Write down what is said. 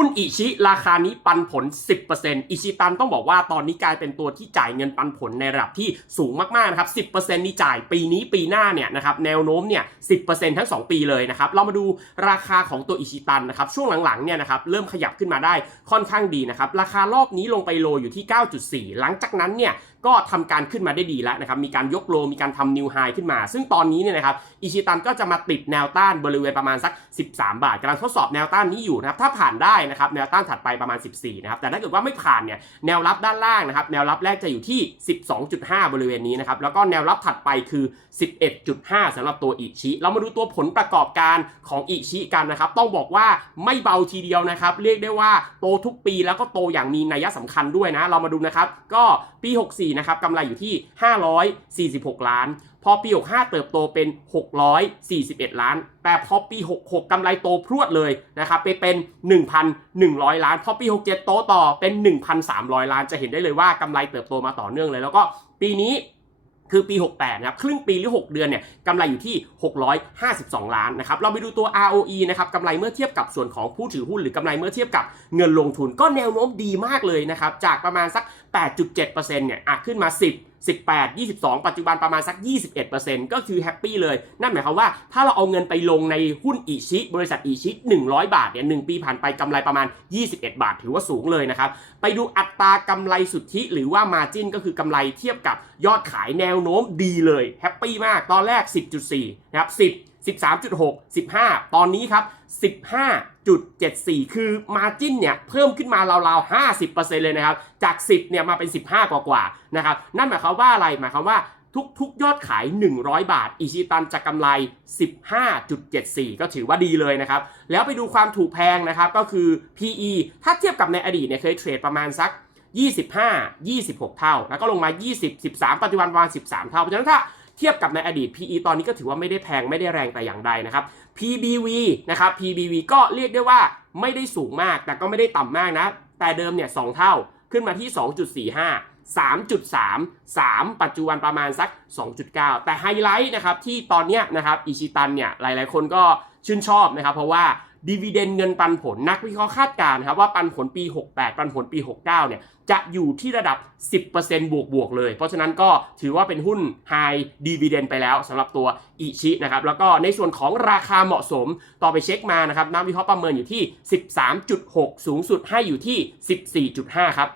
หุ้นอิชิราคานี้ปันผล 10%อิชิตันต้องบอกว่าตอนนี้กลายเป็นตัวที่จ่ายเงินปันผลในระดับที่สูงมากๆนะครับ10%นี่จ่ายปีนี้ปีหน้าเนี่ยนะครับแนวโน้มเนี่ย10%ทั้ง 2 ปีเลยนะครับเรามาดูราคาของตัวอิชิตันนะครับช่วงหลังๆเนี่ยนะครับเริ่มขยับขึ้นมาได้ค่อนข้างดีนะครับราคารอบนี้ลงไปโลอยู่ที่ 9.4 หลังจากนั้นเนี่ยก็ทำการขึ้นมาได้ดีแล้วนะครับ มีการยกโล มีการทำนิวไฮขึ้นมา ซึ่งตอนนี้เนี่ยนะครับ อิชิตันก็จะมาติดแนวต้านบริเวณประมาณสัก 13 บาทกำลังทดสอบแนวต้านนี้อยู่นะครับ ถ้าผ่านได้นะครับ แนวต้านถัดไปประมาณ 14 นะครับ แต่ถ้าเกิดว่าไม่ผ่านเนี่ย แนวรับด้านล่างนะครับ แนวรับแรกจะอยู่ที่ 12.5 บริเวณนี้นะครับ แล้วก็แนวรับถัดไปคือ 11.5สำหรับตัวอิชิ เรามาดูตัวผลประกอบการของอิชิกันนะครับ ต้องบอกว่าไม่เบาทีเดียวนะครับ เรียกได้ว่าโตทุกปีแล้วก็โตอย่างมีนัยสำคัญด้วยนะ เรามาดูนะครับ ก็ปี 64นะครับกำไรอยู่ที่ 546 ล้าน พอปี 65 เติบโตเป็น 641 ล้าน แต่พอปี 66 กำไรโตพรวดเลยนะครับไปเป็น 1,100 ล้าน พอปี 67 โตต่อเป็น 1,300 ล้าน จะเห็นได้เลยว่ากำไรเติบโตมาต่อเนื่องเลย แล้วก็ปีนี้ คือปี 68 นะครับ ครึ่งปีหรือ 6 เดือนเนี่ยกำไรอยู่ที่ 652 ล้านนะครับ เราไปดูตัว ROE นะครับกำไรเมื่อเทียบกับส่วนของผู้ถือหุ้นหรือกำไรเมื่อเทียบกับเงินลงทุนก็แนวโน้มดีมากเลยนะครับ จากประมาณสัก 8.7%เนี่ยอะขึ้นมา 10 18 22 ปัจจุบันประมาณสัก 21%ก็คือแฮปปี้เลย นั่นหมายความว่าถ้าเราเอาเงินไปลงในหุ้นอิชิ บริษัทอิชิ 100 บาทเนี่ย1ปีผ่านไปกำไรประมาณ 21 บาท ถือว่าสูงเลยนะครับ ไปดูอัตรากำไรสุทธิหรือว่ามาจินก็คือกำไรเทียบกับยอดขายแนวโน้มดีเลยแฮปปี้มากตอนแรก 10.4 นะครับ 10 13.6 15 ตอนนี้ครับ 15.74 คือมาจิ้นเนี่ยเพิ่มขึ้นมาราวๆ 50%เลยนะครับ จาก 10 เนี่ยมาเป็น 15 กว่าๆ นะครับ นั่นหมายความว่าอะไร หมายความว่าทุกๆ ยอดขาย 100 บาท อิชิตันจะกำไร 15.74 ก็ถือว่าดีเลยนะครับ แล้วไปดูความถูกแพงนะครับ ก็คือ PE ถ้าเทียบกับในอดีตเนี่ยเคยเทรดประมาณสัก 25 26 เท่า แล้วก็ลงมา 20 13 ปัจจุบันประมาณ 13 เท่า เพราะฉะนั้นถ้า เทียบกับในอดีต PE ตอนนี้ก็ถือว่าไม่ได้แพงไม่ได้แรงแต่อย่างใดนะครับ PBV นะครับ PBV ก็เรียกได้ว่าไม่ได้สูงมากแต่ก็ไม่ได้ต่ำมากนะ แต่เดิมเนี่ย2เท่าขึ้นมาที่ 2.45 3.3 3 ปัจจุบันประมาณสัก 2.9 แต่ไฮไลท์นะครับที่ตอนเนี้ยนะครับอิชิตันเนี่ยหลายๆ คนก็ชื่นชอบนะครับ เพราะว่า ดีเวเดนเงินปันผลนักวิเคราะห์คาดการณ์ครับว่าปันผลปี 68 ปันผลปี 69 เนี่ยจะอยู่ที่ระดับ 10%บวกบวกๆเลย เพราะฉะนั้นก็ถือว่าเป็นหุ้น High Dividend ไปแล้วสำหรับตัวอิชินะครับแล้วก็ในส่วนของราคาเหมาะสมต่อไปเช็คมานะครับนักวิเคราะห์ประเมินอยู่ที่ 13.6 สูงสุดให้อยู่ที่ 14.5 ครับ